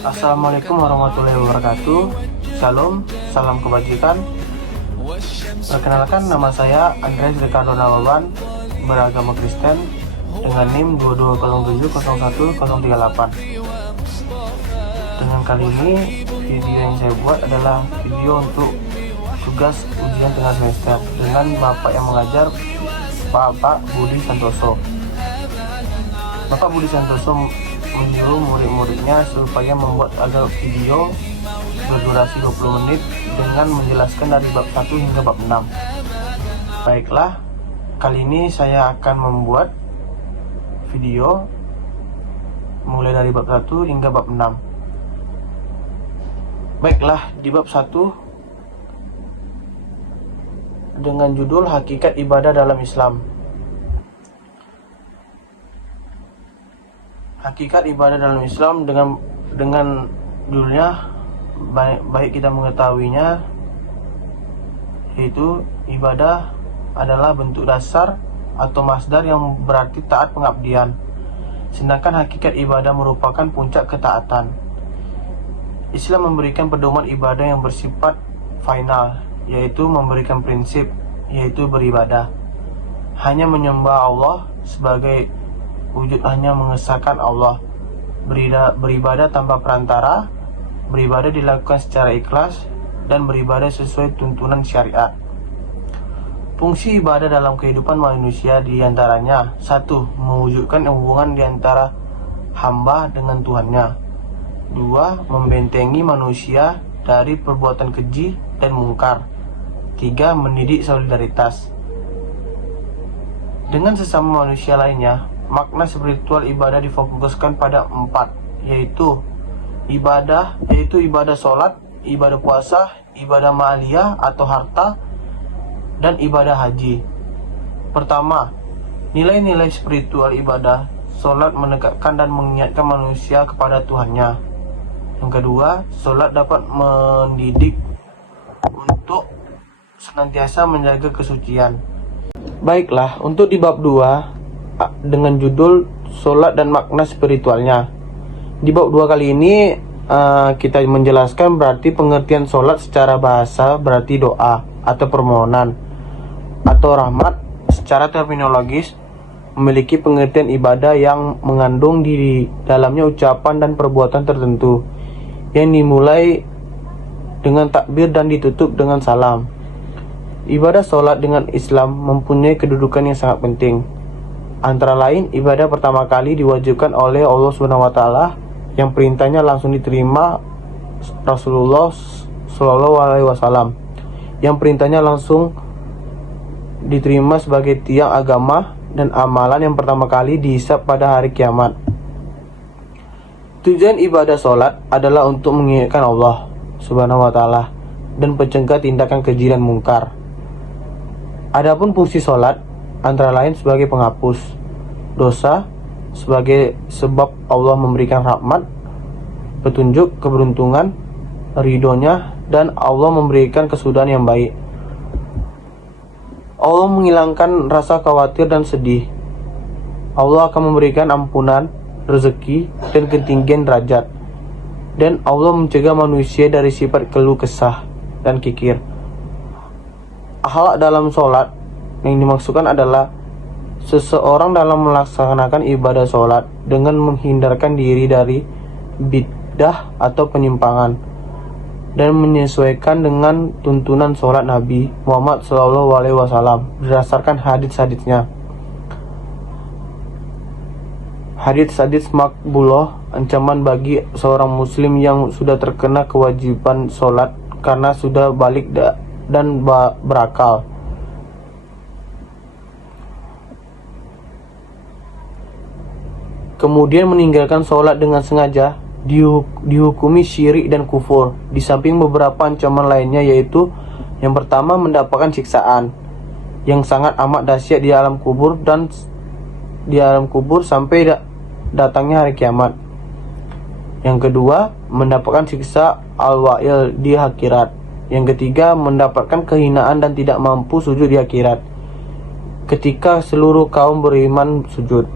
Assalamualaikum warahmatullahi wabarakatuh. Shalom, salam kebajikan. Perkenalkan, nama saya Andres Ricardo Nawawan, beragama Kristen, dengan NIM 2207011038. Dengan kali ini, video yang saya buat adalah video untuk tugas ujian tengah semester dengan Bapak yang mengajar, Bapak Budi Santoso. Bapak Budi Santoso menyuruh murid-muridnya supaya membuat agar video berdurasi 20 menit dengan menjelaskan dari bab 1 hingga bab 6. Baiklah, kali ini saya akan membuat video mulai dari bab 1 hingga bab 6. Baiklah, di bab 1 dengan judul Hakikat Ibadah dalam Islam. Hakikat ibadah dalam Islam dengan judulnya baik kita mengetahuinya, yaitu ibadah adalah bentuk dasar atau masdar yang berarti taat pengabdian, sedangkan hakikat ibadah merupakan puncak ketaatan. Islam memberikan pedoman ibadah yang bersifat final, yaitu memberikan prinsip, yaitu beribadah hanya menyembah Allah sebagai wujud, hanya mengesahkan Allah, beribadah tanpa perantara, beribadah dilakukan secara ikhlas, dan beribadah sesuai tuntunan syariat. Fungsi ibadah dalam kehidupan manusia diantaranya: 1. Mewujudkan hubungan diantara hamba dengan Tuhannya. 2. Membentengi manusia dari perbuatan keji dan mungkar. 3. Mendidik solidaritas dengan sesama manusia lainnya. Makna spiritual ibadah difokuskan pada 4, yaitu ibadah sholat, ibadah puasa, ibadah maliyah atau harta, dan ibadah haji. Pertama, nilai-nilai spiritual ibadah. Sholat menegakkan dan mengingatkan manusia kepada Tuhannya. Yang kedua, sholat dapat mendidik untuk senantiasa menjaga kesucian. Baiklah, untuk di bab 2 dengan judul sholat dan makna spiritualnya. Di bab 2 kali ini kita menjelaskan berarti pengertian sholat secara bahasa berarti doa atau permohonan atau rahmat. Secara terminologis memiliki pengertian ibadah yang mengandung di dalamnya ucapan dan perbuatan tertentu yang dimulai dengan takbir dan ditutup dengan salam. Ibadah sholat dengan Islam mempunyai kedudukan yang sangat penting. Antara lain, ibadah pertama kali diwajibkan oleh Allah SWT, yang perintahnya langsung diterima Rasulullah SAW, yang perintahnya langsung diterima sebagai tiang agama dan amalan yang pertama kali dihisab pada hari kiamat. Tujuan ibadah sholat adalah untuk mengingatkan Allah SWT dan mencegah tindakan keji dan mungkar. Adapun fungsi sholat antara lain sebagai penghapus dosa, sebagai sebab Allah memberikan rahmat, petunjuk, keberuntungan, ridhonya, dan Allah memberikan kesudahan yang baik. Allah menghilangkan rasa khawatir dan sedih. Allah akan memberikan ampunan, rezeki, dan ketinggian derajat. Dan Allah mencegah manusia dari sifat keluh kesah dan kikir. Akhlak dalam sholat yang dimaksudkan adalah seseorang dalam melaksanakan ibadah sholat dengan menghindarkan diri dari bid'ah atau penyimpangan dan menyesuaikan dengan tuntunan sholat Nabi Muhammad SAW berdasarkan hadits-haditsnya. Hadits-hadits makbulah, ancaman bagi seorang muslim yang sudah terkena kewajiban sholat karena sudah balik dan berakal. Kemudian meninggalkan sholat dengan sengaja dihukumi syirik dan kufur. Di samping beberapa ancaman lainnya, yaitu yang pertama, mendapatkan siksaan yang sangat amat dahsyat di alam kubur sampai datangnya hari kiamat. Yang kedua, mendapatkan siksa al-wa'il di akhirat. Yang ketiga, mendapatkan kehinaan dan tidak mampu sujud di akhirat ketika seluruh kaum beriman sujud.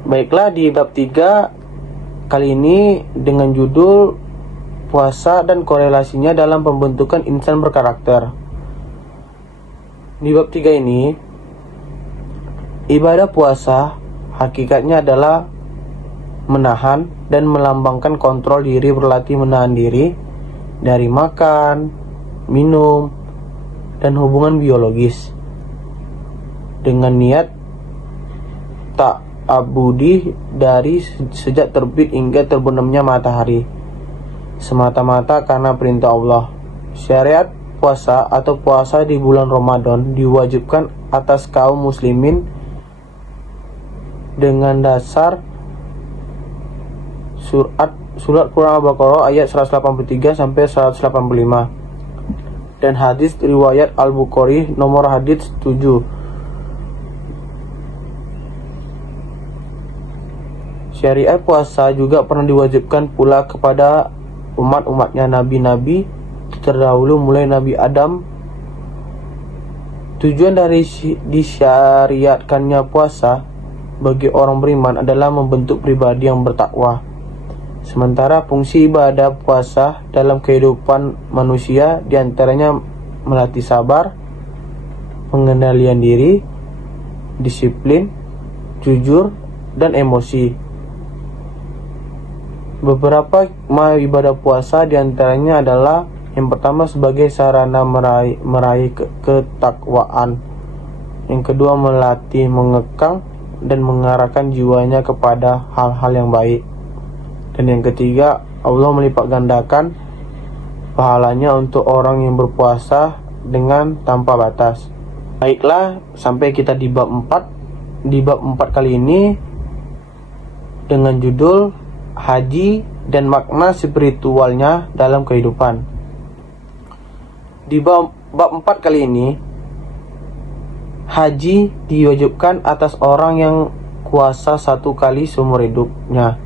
Baiklah, di bab 3 kali ini dengan judul puasa dan korelasinya dalam pembentukan insan berkarakter. Di bab 3 ini, ibadah puasa hakikatnya adalah menahan dan melambangkan kontrol diri, berlatih menahan diri dari makan, minum, dan hubungan biologis dengan niat tak abudi dari sejak terbit hingga terbenamnya matahari, semata-mata karena perintah Allah. Syariat puasa atau puasa di bulan Ramadan diwajibkan atas kaum muslimin dengan dasar surat Quran Al-Baqarah ayat 183 sampai 185 dan hadis riwayat Al-Bukhari nomor hadis 7. Syariat puasa juga pernah diwajibkan pula kepada umat-umatnya nabi-nabi terdahulu mulai Nabi Adam. Tujuan dari disyariatkannya puasa bagi orang beriman adalah membentuk pribadi yang bertakwa. Sementara fungsi ibadah puasa dalam kehidupan manusia diantaranya melatih sabar, pengendalian diri, disiplin, jujur, dan emosi. Beberapa ibadah puasa diantaranya adalah yang pertama sebagai sarana meraih ketakwaan, yang kedua melatih mengekang dan mengarahkan jiwanya kepada hal-hal yang baik, dan yang ketiga Allah melipat gandakan pahalanya untuk orang yang berpuasa dengan tanpa batas. Baiklah, sampai kita di bab 4. Di bab 4 kali ini dengan judul haji dan makna spiritualnya dalam kehidupan. Di bab 4 kali ini, haji diwajibkan atas orang yang puasa 1 kali seumur hidupnya.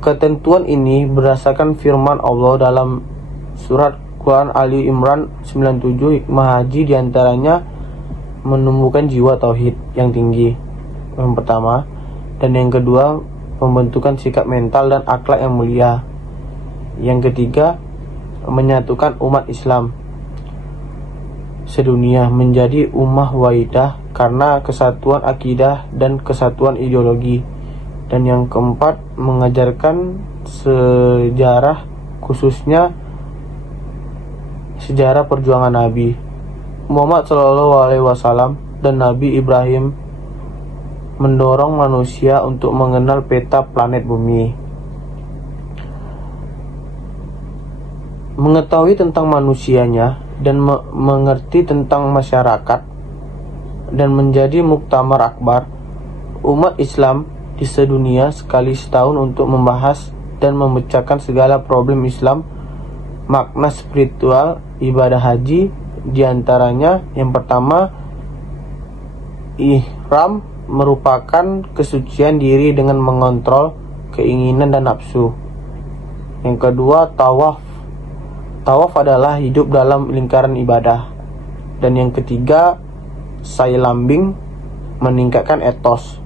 Ketentuan ini berdasarkan firman Allah dalam surat Quran Ali Imran 97. Hikmah haji diantaranya menumbuhkan jiwa tauhid yang tinggi, yang pertama, dan yang kedua pembentukan sikap mental dan akhlak yang mulia. Yang ketiga, menyatukan umat Islam sedunia menjadi ummah wahidah karena kesatuan akidah dan kesatuan ideologi. Dan yang keempat, mengajarkan sejarah, khususnya sejarah perjuangan Nabi Muhammad SAW dan Nabi Ibrahim mendorong manusia untuk mengenal peta planet bumi, mengetahui tentang manusianya dan mengerti tentang masyarakat, dan menjadi muktamar akbar umat Islam di sedunia sekali setahun untuk membahas dan memecahkan segala problem Islam. Makna spiritual ibadah haji diantaranya yang pertama, ihram merupakan kesucian diri dengan mengontrol keinginan dan nafsu. Yang kedua, tawaf. Tawaf adalah hidup dalam lingkaran ibadah. Dan yang ketiga, sa'i lambing, meningkatkan etos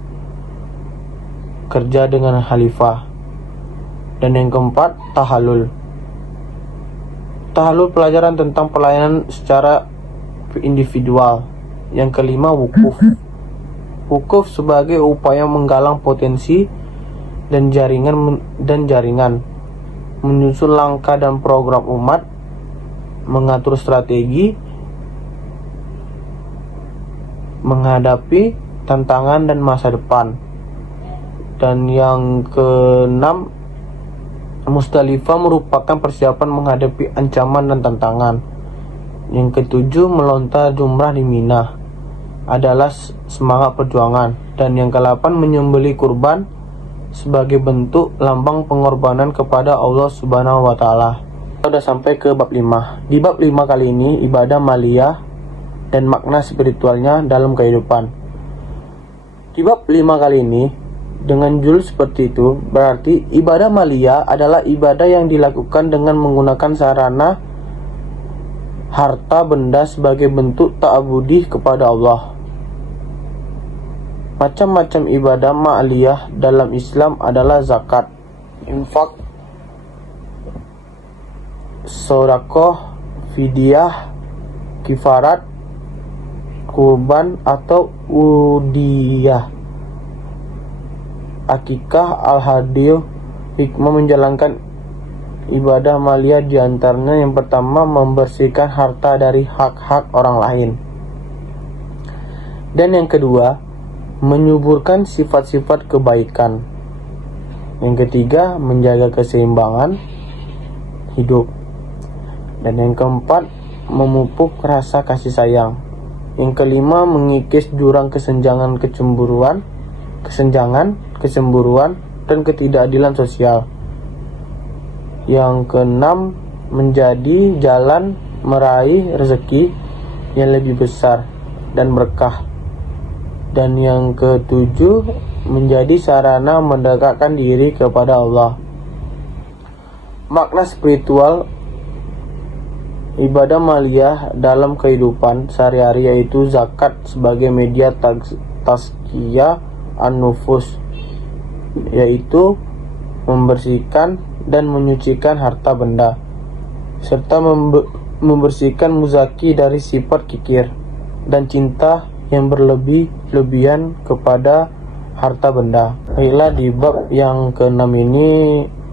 kerja dengan khalifah. Dan yang keempat, tahallul. Tahallul pelajaran tentang pelayanan secara individual. Yang kelima, wukuf. Wukuf sebagai upaya menggalang potensi dan jaringan, menyusun langkah dan program umat, mengatur strategi, menghadapi tantangan dan masa depan. Dan yang keenam, Musdalifah merupakan persiapan menghadapi ancaman dan tantangan. Yang ketujuh, melontar jumrah di Mina adalah semangat perjuangan. Dan yang ke-8, menyembelih kurban sebagai bentuk lambang pengorbanan kepada Allah Subhanahu wa taala. Kita sudah sampai ke bab 5. Di bab 5 kali ini, ibadah maliyah dan makna spiritualnya dalam kehidupan. Di bab 5 kali ini dengan judul seperti itu, berarti ibadah maliyah adalah ibadah yang dilakukan dengan menggunakan sarana harta benda sebagai bentuk ta'abudi kepada Allah. Macam-macam ibadah ma'aliyah dalam Islam adalah zakat, infak, sodakoh, fidyah, kifarat, kurban atau udiyah, akikah, al-hadiyah. Hikmah menjalankan ibadah maliyah diantaranya yang pertama, membersihkan harta dari hak-hak orang lain, dan yang kedua, menyuburkan sifat-sifat kebaikan, yang ketiga, menjaga keseimbangan hidup, dan yang keempat, memupuk rasa kasih sayang, yang kelima, mengikis jurang kesenjangan, kecemburuan dan ketidakadilan sosial, yang keenam, menjadi jalan meraih rezeki yang lebih besar dan berkah, dan yang ketujuh, menjadi sarana mendekatkan diri kepada Allah. Makna spiritual ibadah maliyah dalam kehidupan sehari-hari yaitu zakat sebagai media tazkiyah an-nufus, yaitu membersihkan dan menyucikan harta benda, serta membersihkan muzaki dari sifat kikir dan cinta yang berlebihan kepada harta benda. Baiklah, di bab yang ke-6 ini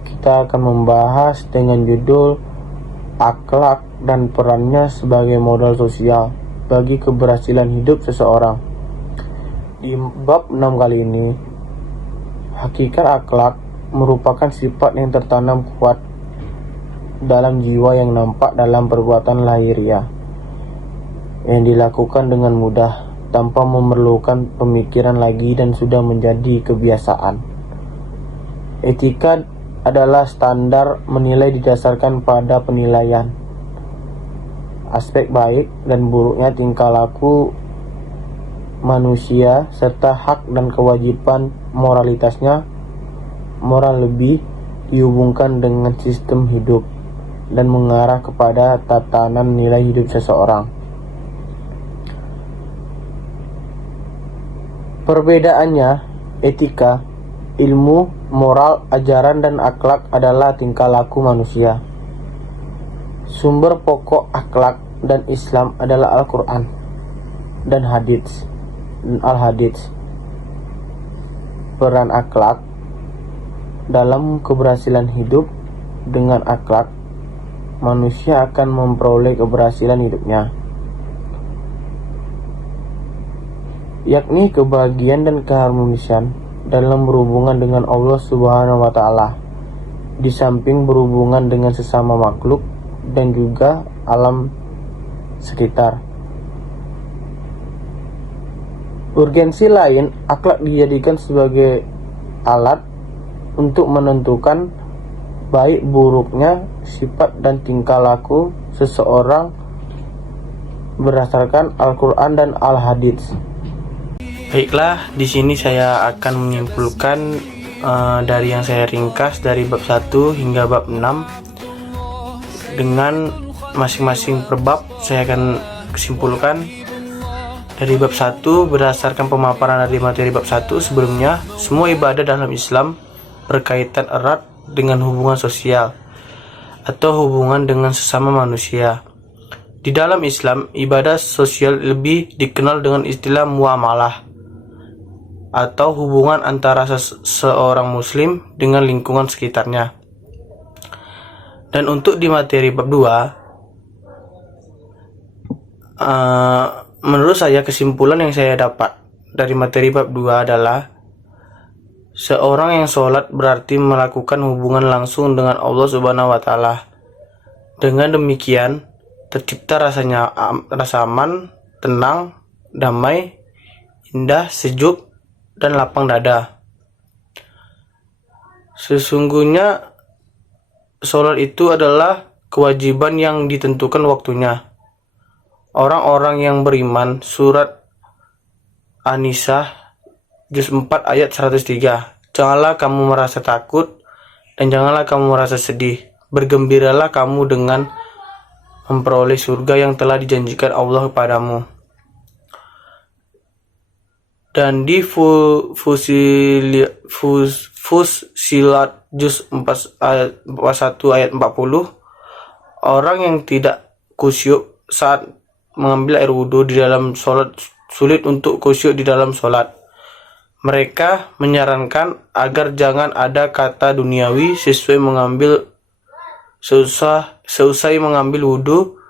kita akan membahas dengan judul akhlak dan perannya sebagai modal sosial bagi keberhasilan hidup seseorang. Di bab 6 kali ini, hakikat akhlak merupakan sifat yang tertanam kuat dalam jiwa yang nampak dalam perbuatan lahiriah yang dilakukan dengan mudah tanpa memerlukan pemikiran lagi dan sudah menjadi kebiasaan. Etika adalah standar menilai didasarkan pada penilaian aspek baik dan buruknya tingkah laku manusia serta hak dan kewajiban moralitasnya. Moral lebih dihubungkan dengan sistem hidup dan mengarah kepada tatanan nilai hidup seseorang. Perbedaannya, etika, ilmu, moral, ajaran, dan akhlak adalah tingkah laku manusia. Sumber pokok akhlak dan Islam adalah Al-Quran dan Al-Hadits. Peran akhlak dalam keberhasilan hidup. Dengan akhlak, manusia akan memperoleh keberhasilan hidupnya, yakni kebahagiaan dan keharmonisan dalam berhubungan dengan Allah Subhanahu wa Ta'ala, di samping berhubungan dengan sesama makhluk dan juga alam sekitar. Urgensi lain, akhlak dijadikan sebagai alat untuk menentukan baik buruknya sifat dan tingkah laku seseorang berdasarkan Al-Quran dan Al-Hadits. Baiklah, di sini saya akan menyimpulkan dari yang saya ringkas dari bab 1 hingga bab 6 dengan masing-masing per bab. Saya akan kesimpulkan dari bab 1 berdasarkan pemaparan dari materi bab 1 sebelumnya. Semua ibadah dalam Islam berkaitan erat dengan hubungan sosial atau hubungan dengan sesama manusia. Di dalam Islam, ibadah sosial lebih dikenal dengan istilah muamalah atau hubungan antara seorang muslim dengan lingkungan sekitarnya. Dan untuk di materi bab 2, menurut saya kesimpulan yang saya dapat dari materi bab 2 adalah seorang yang sholat berarti melakukan hubungan langsung dengan Allah Subhanahu wa Ta'ala. Dengan demikian, tercipta rasa aman, tenang, damai, indah, sejuk, dan lapang dada. Sesungguhnya, sholat itu adalah kewajiban yang ditentukan waktunya. Orang-orang yang beriman, surat An-Nisa Juz 4 ayat 103. Janganlah kamu merasa takut dan janganlah kamu merasa sedih. Bergembiralah kamu dengan memperoleh surga yang telah dijanjikan Allah kepadamu. Dan di Fusilat juz 4 ayat 41 ayat 40, orang yang tidak khusyuk saat mengambil air wudhu di dalam sholat sulit untuk khusyuk di dalam sholat. Mereka menyarankan agar jangan ada kata duniawi seusai mengambil wudhu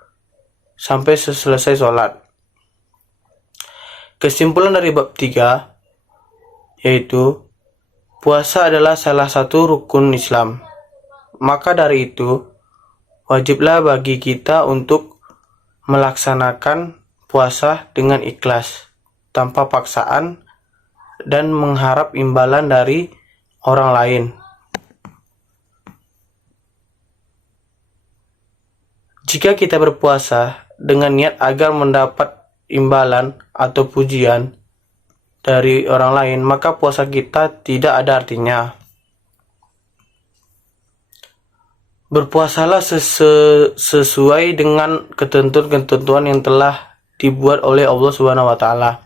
sampai selesai sholat. Kesimpulan dari bab 3 yaitu puasa adalah salah satu rukun Islam. Maka dari itu, wajiblah bagi kita untuk melaksanakan puasa dengan ikhlas, tanpa paksaan dan mengharap imbalan dari orang lain. Jika kita berpuasa dengan niat agar mendapat imbalan atau pujian dari orang lain, maka puasa kita tidak ada artinya. Berpuasalah sesuai dengan ketentuan-ketentuan yang telah dibuat oleh Allah Subhanahu wa taala.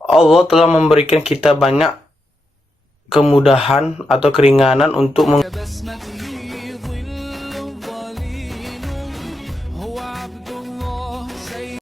Allah telah memberikan kita banyak kemudahan atau keringanan untuk